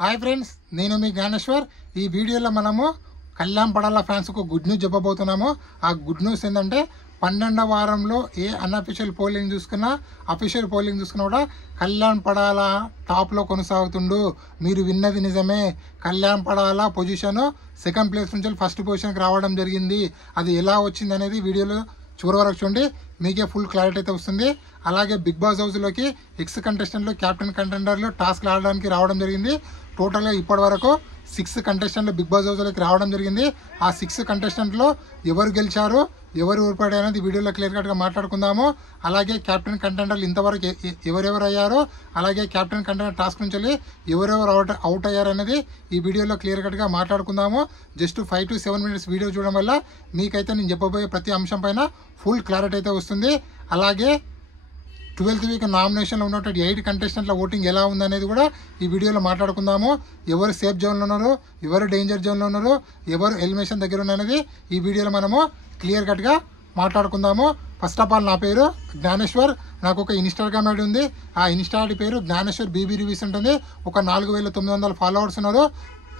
Hi friends, నేను మీ జ్ఞానేశ్వర్. ఈ వీడియోలో మనము కళ్యాణ్ పడాల ఫ్యాన్స్కు గుడ్ న్యూస్ చెప్పబోతున్నాము. ఆ గుడ్ న్యూస్ ఏంటంటే 12వ వారంలో ఏ అన్అఫీషియల్ పోలింగ్ చూసుకున్నా అఫీషియల్ పోలింగ్ చూసుకున్నా కూడా కళ్యాణ్ పడాల టాప్లో కొనసాగుతుండు. మీరు విన్నది నిజమే. Kalyan Padala position second place నుంచి ఫస్ట్ పొజిషన్కి రావడం జరిగింది. అది ఎలా వచ్చింది అనేది వీడియోలో చివరి వరకు చూడండి, మీకే ఫుల్ క్లారిటీ అయితే వస్తుంది. అలాగే బిగ్ బాస్ హౌస్లోకి ఎక్స్ కంటెస్టెంట్లు క్యాప్టెన్ కంటెండర్లు టాస్క్లు ఆడడానికి రావడం జరిగింది. టోటల్గా ఇప్పటి వరకు 6 కంటెస్టెంట్లు బిగ్ బాస్ హౌస్లోకి రావడం జరిగింది. ఆ 6 కంటెస్టెంట్లో ఎవరు గెలిచారు, ఎవరు ఓడిపోయారు అనేది వీడియోలో క్లియర్ కట్గా మాట్లాడుకుందాము. అలాగే క్యాప్టెన్ కంటెండర్లు ఇంతవరకు ఎవరెవరు అయ్యారు, అలాగే క్యాప్టెన్ కంటెండర్ టాస్క్ నుంచి ఎవరెవరు అవుట్ అయ్యారు అనేది ఈ వీడియోలో క్లియర్ కట్గా మాట్లాడుకుందాము. జస్ట్ 5 to 7 minutes వీడియో చూడడం వల్ల మీకైతే నేను చెప్పబోయే ప్రతి అంశం పైన ఫుల్ క్లారిటీ అయితే వస్తుంది. అలాగే 12th వీక్ నామినేషన్లో ఉన్నటువంటి 8 కంటెస్టెంట్ల ఓటింగ్ ఎలా ఉందనేది కూడా ఈ వీడియోలో మాట్లాడుకుందాము. ఎవరు సేఫ్ జోన్లో ఉన్నారు, ఎవరు డేంజర్ జోన్లో ఉన్నారు, ఎవరు ఎలిమినేషన్ దగ్గర ఉన్నది ఈ వీడియోలో మనము క్లియర్ కట్గా మాట్లాడుకుందాము. ఫస్ట్ ఆఫ్ ఆల్, నా పేరు జ్ఞానేశ్వర్. నాకు ఒక ఇన్స్టాగ్రామ్ ఐడి ఉంది. ఆ ఇన్స్టా ఐడి పేరు జ్ఞానేశ్వర్ బీబీ రివ్యూస్ ఉంటుంది. ఒక 4900 ఫాలోవర్స్ ఉన్నారు.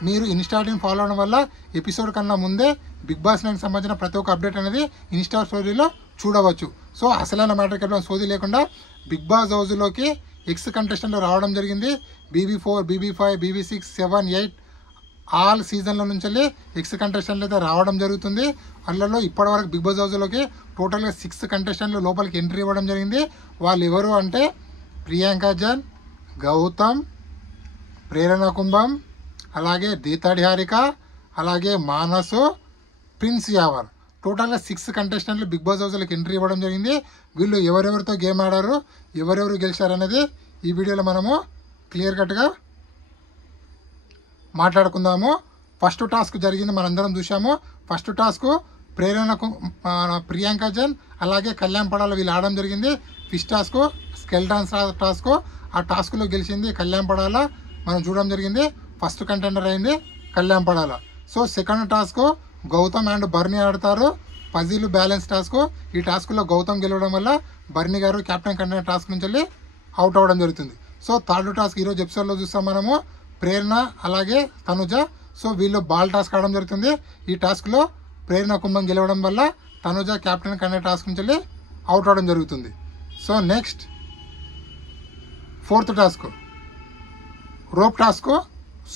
మీరు ఇన్స్టా ఐడిని ఫాలో అవడం వల్ల ఎపిసోడ్ కన్నా ముందే బిగ్ బాస్ 9 సంబంధించిన ప్రతి ఒక్క అప్డేట్ అనేది ఇన్స్టా స్టోరీలో చూడవచ్చు. సో అసలైన మ్యాటర్కి వెళ్ళడం సోది లేకుండా బిగ్ బాస్ హౌస్లోకి ఎక్స్ కంటెస్టెంట్లు రావడం జరిగింది. BB4, BB5, BB6, 7, 8 ఆల్ సీజన్ల నుంచి ఎక్స్ కంటెస్టెంట్లు అయితే రావడం జరుగుతుంది. అందులో ఇప్పటివరకు బిగ్ బాస్ హౌస్లోకి టోటల్గా 6 కంటెస్టెంట్లు లోపలికి ఎంట్రీ ఇవ్వడం జరిగింది. వాళ్ళు ఎవరు అంటే ప్రియాంక జన్, గౌతమ్, ప్రేరణ కుంభం, అలాగే దీతాడి హారిక, అలాగే మానసు, ప్రిన్స్ యావర్. టోటల్గా 6 కంటెస్టెంట్లు బిగ్ బాస్ హౌస్లోకి ఎంట్రీ ఇవ్వడం జరిగింది. వీళ్ళు ఎవరెవరితో గేమ్ ఆడారు, ఎవరెవరు గెలిచారు అనేది ఈ వీడియోలో మనము క్లియర్ కట్గా మాట్లాడుకుందాము. ఫస్ట్ టాస్క్ జరిగింది, మనందరం చూసాము. ఫస్ట్ టాస్క్ ప్రియాంక జన్ అలాగే కళ్యాణ్ పడాల వీళ్ళు ఆడడం జరిగింది. Fish task skeletons task. ఆ టాస్క్లో గెలిచింది కళ్యాణ్ పడాల, మనం చూడడం జరిగింది. ఫస్ట్ కంటెండర్ అయింది Kalyan Padala. So second task Gautam and Bharani ఆడతారు. Puzzle balance task. ఈ టాస్క్లో గౌతమ్ గెలవడం వల్ల బర్నీ గారు క్యాప్టెన్ కంటెండర్ టాస్క్ నుంచి అవుట్ అవ్వడం జరుగుతుంది. సో థర్డ్ టాస్క్ ఈరోజు ఎపిసోడ్లో చూస్తాం మనము. ప్రేరణ అలాగే తనుజ. సో వీళ్ళు బాల్ టాస్క్ ఆడడం జరుగుతుంది. ఈ టాస్క్లో ప్రేరణ కుంభం గెలవడం వల్ల తనుజ క్యాప్టెన్ కంటెండర్ టాస్క్ నుంచి అవుట్ అవ్వడం జరుగుతుంది. So next fourth task rope task.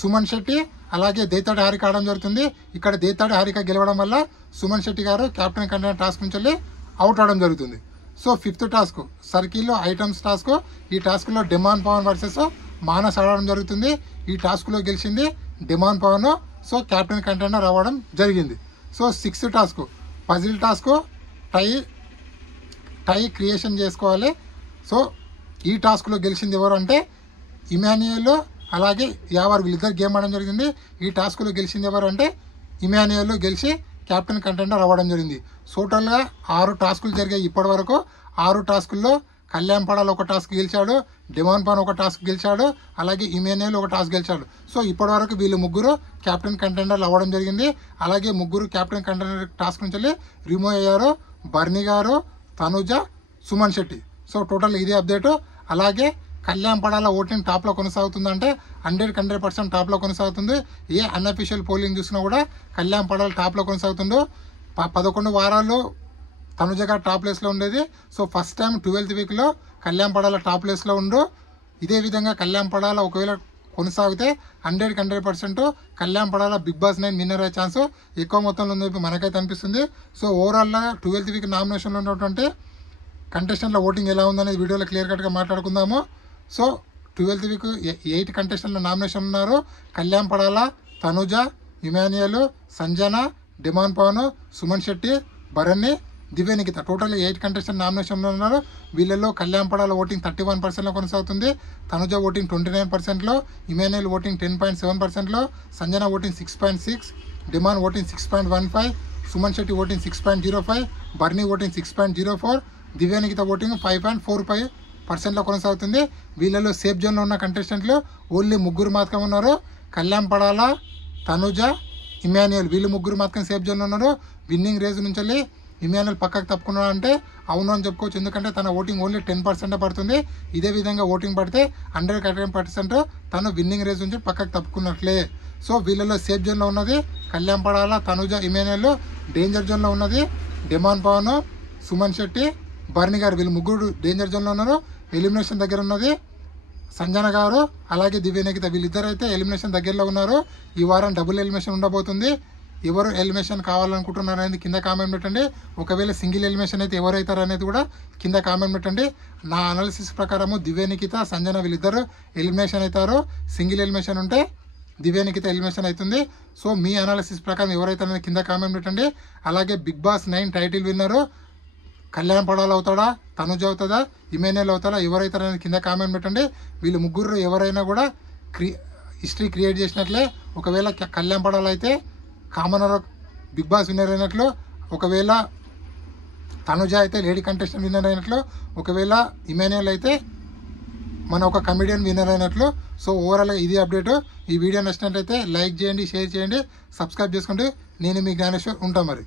Suman Shetty అలాగే దేతాడి హారిక ఆడడం జరుగుతుంది. ఇక్కడ దేతాడి హారిక గెలవడం వల్ల సుమన్ శెట్టి గారు క్యాప్టెన్ కంటెండర్ టాస్క్ నుంచి అవుట్ అవడం జరుగుతుంది. సో ఫిఫ్త్ టాస్క్ సర్కిల్లో ఐటమ్స్ టాస్క్. ఈ టాస్క్లో డిమాండ్ పవన్ వర్సెస్ మానస్ ఆడడం జరుగుతుంది. ఈ టాస్క్లో గెలిచింది Demon Pavan. So captain contender అవ్వడం జరిగింది. So sixth task puzzle task. Tie creation చేసుకోవాలి. సో ఈ టాస్క్లో గెలిచింది ఎవరు అంటే ఇమాన్యుయల్ అలాగే యావర్, వీళ్ళిద్దరు గేమ్ ఆడడం జరిగింది. ఈ టాస్క్లో గెలిచింది ఎవరు అంటే ఇమాన్యుయల్ గెలిచి క్యాప్టెన్ కంటెండర్ అవ్వడం జరిగింది. టోటల్గా 6 టాస్కులు జరిగాయి ఇప్పటి వరకు. 6 టాస్కుల్లో కళ్యాణ్ పడాల్ ఒక టాస్క్ గెలిచాడు, డిమాండ్ పాన్ ఒక టాస్క్ గెలిచాడు, అలాగే ఇమాన్యుయల్ ఒక టాస్క్ గెలిచాడు. సో ఇప్పటి వరకు వీళ్ళు ముగ్గురు క్యాప్టెన్ కంటెండర్లు అవ్వడం జరిగింది. అలాగే ముగ్గురు క్యాప్టెన్ కంటెండర్ టాస్క్ నుంచి రిమూవ్ అయ్యారు. బర్నీ గారు, తనుజ, సుమన్ శెట్టి. సో టోటల్ ఇదే అప్డేటు. అలాగే కళ్యాణ్ పడాల ఓటింగ్ టాప్లో కొనసాగుతుందంటే 100% టాప్లో కొనసాగుతుంది. ఏ అన్అఫీషియల్ పోలింగ్ చూసినా కూడా కళ్యాణ్ పడాల టాప్లో కొనసాగుతుండు. 11 వారాలు తనుజ గారు టాప్ ప్లేస్లో ఉండేది. సో ఫస్ట్ టైం 12th వీక్లో కళ్యాణ్ పడాల టాప్ ప్లేస్లో ఉండు. ఇదే విధంగా కళ్యాణ్ పడాల ఒకవేళ కొనసాగితే 100% Kalyan Padala Bigg Boss 9 winner అయ్యే ఛాన్స్ ఎక్కువ మొత్తంలో ఉందని మనకైతే అనిపిస్తుంది. సో ఓవరాల్గా 12th వీక్ నామినేషన్లో ఉన్నటువంటి కంటెస్టెంట్ల ఓటింగ్ ఎలా ఉందనేది వీడియోలో క్లియర్ కట్గా మాట్లాడుకుందాము. సో 12th వీక్ 8 కంటెస్టెంట్ల నామినేషన్ ఉన్నారు. Kalyan Padala, Tanuja, Emmanuel, Sanjana, Demon Pavan, Suman Shetty, Bharani, Divya Nikhita. Total 8 contestant నామినేషన్లో ఉన్నారు. వీళ్ళలో కళ్యాణ్ పడాల ఓటింగ్ 31%లో కొనసాగుతుంది. తనుజ ఓటింగ్ 29%లో, ఇమాన్యుయల్ ఓటింగ్ 10.7%లో, Sanjana voting 6.6, Demon voting 6.15, Suman Shetty voting 6.05, Bharani voting 6.04, Divya Nikhita voting 5.45%లో కొనసాగుతుంది. వీళ్ళలో సేఫ్ జోన్లో ఉన్న కంటెస్టెంట్లు ఓన్లీ ముగ్గురు మాత్రమే ఉన్నారు. కళ్యాణ్ పడాల, తనుజ, ఇమాన్యుయల్ వీళ్ళు ముగ్గురు మాత్రం సేఫ్ జోన్లో ఉన్నారు. విన్నింగ్ రేస్ నుంచి ఇమాన్యుయల్ పక్కకు తప్పుకున్నాడు అంటే అవును అని చెప్పుకోవచ్చు. ఎందుకంటే తన ఓటింగ్ ఓన్లీ 10% పడుతుంది. ఇదే విధంగా ఓటింగ్ పడితే 110% తను విన్నింగ్ రేస్ నుంచి పక్కకు తప్పుకున్నట్లే. సో వీళ్ళలో సేఫ్ జోన్లో ఉన్నది కళ్యాణ్ పడాల, తనుజ, ఇమాన్యుయల్. డేంజర్ జోన్లో ఉన్నది డిమాండ్ పవన్, సుమన్ శెట్టి, బర్ని గారు. వీళ్ళు ముగ్గురు డేంజర్ జోన్లో ఉన్నారు. ఎలిమినేషన్ దగ్గర ఉన్నది సంజన గారు, అలాగే దివ్య నిఖిత. వీళ్ళిద్దరు అయితే ఎలిమినేషన్ దగ్గరలో ఉన్నారు. ఈ వారం డబుల్ ఎలిమినేషన్ ఉండబోతుంది. ఎవరు ఎలిమినేషన్ కావాలనుకుంటున్నారు అనేది కింద కామెంట్ పెట్టండి. ఒకవేళ సింగిల్ ఎలిమినేషన్ అయితే ఎవరు అవుతారు అనేది కూడా కింద కామెంట్ పెట్టండి. నా అనాలిసిస్ ప్రకారము దివ్య నిఖిత, సంజన వీళ్ళిద్దరు ఎలిమినేషన్ అవుతారు. సింగిల్ ఎలిమినేషన్ ఉంటే దివ్య నిఖిత ఎలిమినేషన్ అవుతుంది. సో మీ అనాలిసిస్ ప్రకారం ఎవరైతే అనేది కింద కామెంట్ పెట్టండి. అలాగే బిగ్ బాస్ 9 టైటిల్ విన్నరు కళ్యాణ్ పడాల్ అవుతాడా, తనుజ అవుతుందా, ఇమాన్యుయల్ అవుతాడా, ఎవరైతారు అనేది కింద కామెంట్ పెట్టండి. వీళ్ళు ముగ్గురు ఎవరైనా కూడా హిస్టరీ క్రియేట్ చేసినట్లే. ఒకవేళ కళ్యాణ్ పడాల్ అయితే కామనర్ బిగ్ బాస్ విన్నర్ అయినట్లు, ఒకవేళ తనుజ అయితే లేడీ కంటెస్టెంట్ విన్నర్ అయినట్లు, ఒకవేళ ఇమాన్యుయల్ అయితే మన ఒక కమెడియన్ విన్నర్ అయినట్లు. సో ఓవరాల్గా ఇది అప్డేట్. ఈ వీడియో నచ్చినట్లయితే లైక్ చేయండి, షేర్ చేయండి, సబ్స్క్రైబ్ చేసుకోండి. నేను మీ జ్ఞానేశ్వర్ ఉంటా మరి.